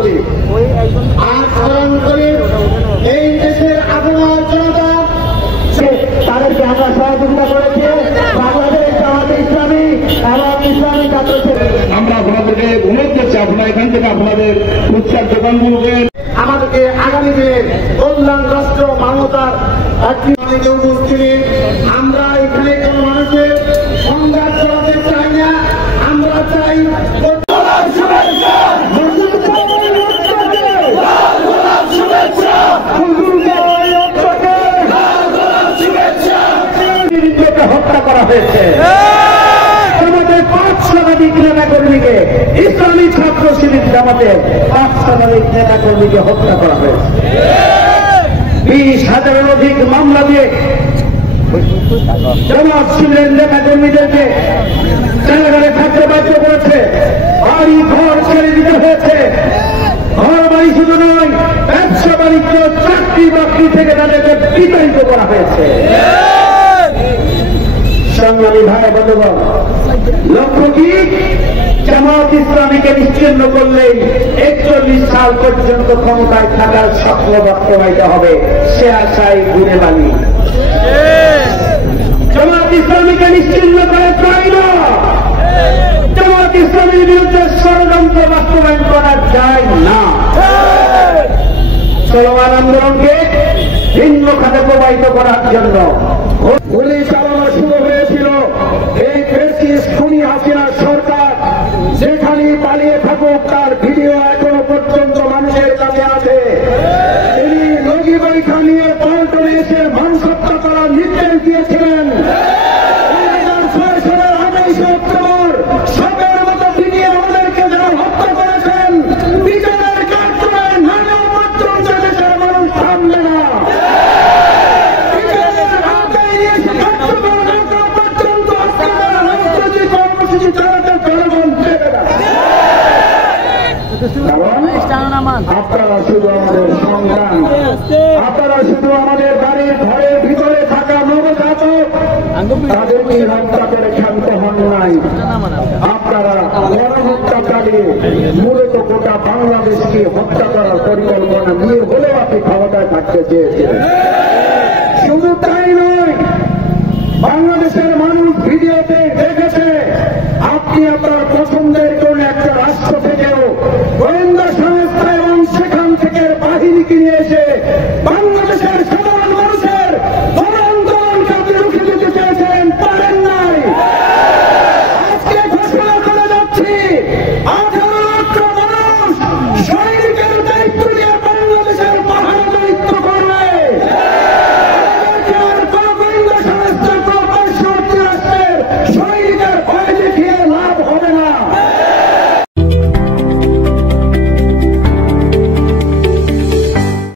করি আর স্মরণ করি এই দেশের আবহাওয়ার জনতা তাদেরকে আমরা সহযোগিতা করেছি। বাংলাদেশ জামাতে ইসলামী এবং ইসলামী ছাত্র আমরা আপনাদেরকে অনুরোধ করছি, আপনারা এখান থেকে আপনাদের উৎসার দোকানগুলোকে আমাদেরকে আগামী দিনে কল্যাণ রাষ্ট্র মানবতার একটি উপস্থিত। আমরা এখানে কোন মানুষের সংঘাত করাতে চাই না, আমরা চাই হত্যা করা হয়েছে। আমাদের 5 শতাধিক নেতা কর্মীকে ইসলামী ছাত্র শিবির জামাতের 5 শতাধিক নেতা কর্মীকে হত্যা করা হয়েছে। 20,000-এর অধিক মামলা দিয়ে জামাত শিবিরের নেতা কর্মীদেরকে কারাগারে থাকতে বাধ্য করেছে। বাড়ি ঘর ছেড়ে দিতে হয়েছে। ঘর বাড়ি শুধু নয়, ব্যবসা বাণিজ্য, চাকরি বাকরি থেকে তাদেরকে বিতাড়িত করা হয়েছে। সংগ্রামী ভাই বন্ধুগণ, লক্ষ্য কি? জামাত ইসলামীকে নিশ্চিহ্ন করলেই 41 সাল পর্যন্ত ক্ষমতায় থাকার স্বপ্ন বাস্তবায়িত হবে, সে আশায় ঘুরে বালি। জামাত ইসলামীকে নিশ্চিহ্ন করা যায় না। জামাত ইসলামীর বিরুদ্ধে ষড়যন্ত্র বাস্তবায়ন করা যায় না। চলমান আন্দোলনকে ভিন্ন খাতে প্রবাহিত করার জন্য গুলি চালানো শুরু হয়েছিল এই ফ্যাসিস্ট খুনি হাসিনা সরকার। যেখানে পালিয়ে থাকুক তার ভিডিও এখনো পর্যন্ত মানুষের কাছে আছে। তিনি নদী পরীক্ষা নিয়ে পল্টনে এসে মানুষ হত্যা করার নির্দেশ দিয়েছিলেন। 2006 সালের 28 অক্টোবর সবের মতো তিনি আমাদেরকে যারা হত্যা করেছেন, বিচারের কার্যক্রমে নানা মাত্র দেশের মানুষ থামবে না। আপনারা শুধু আমাদের সন্তান, আপনারা শুধু আমাদের বাড়ির ঘরের ভিতরে থাকা নবজাতক তাদেরকে হত্যা করে ক্ষান্ত হন নাই। আপনারা গণহত্যা চালিয়ে মূলত গোটা বাংলাদেশকে হত্যা করার পরিকল্পনা নিয়ে হলেও আপনি ক্ষমতায় থাকতে চেয়েছিলেন। শুধু তাই নয়, বাংলাদেশের মানুষ ভিডিওতে দেখেছে আপনি আপনার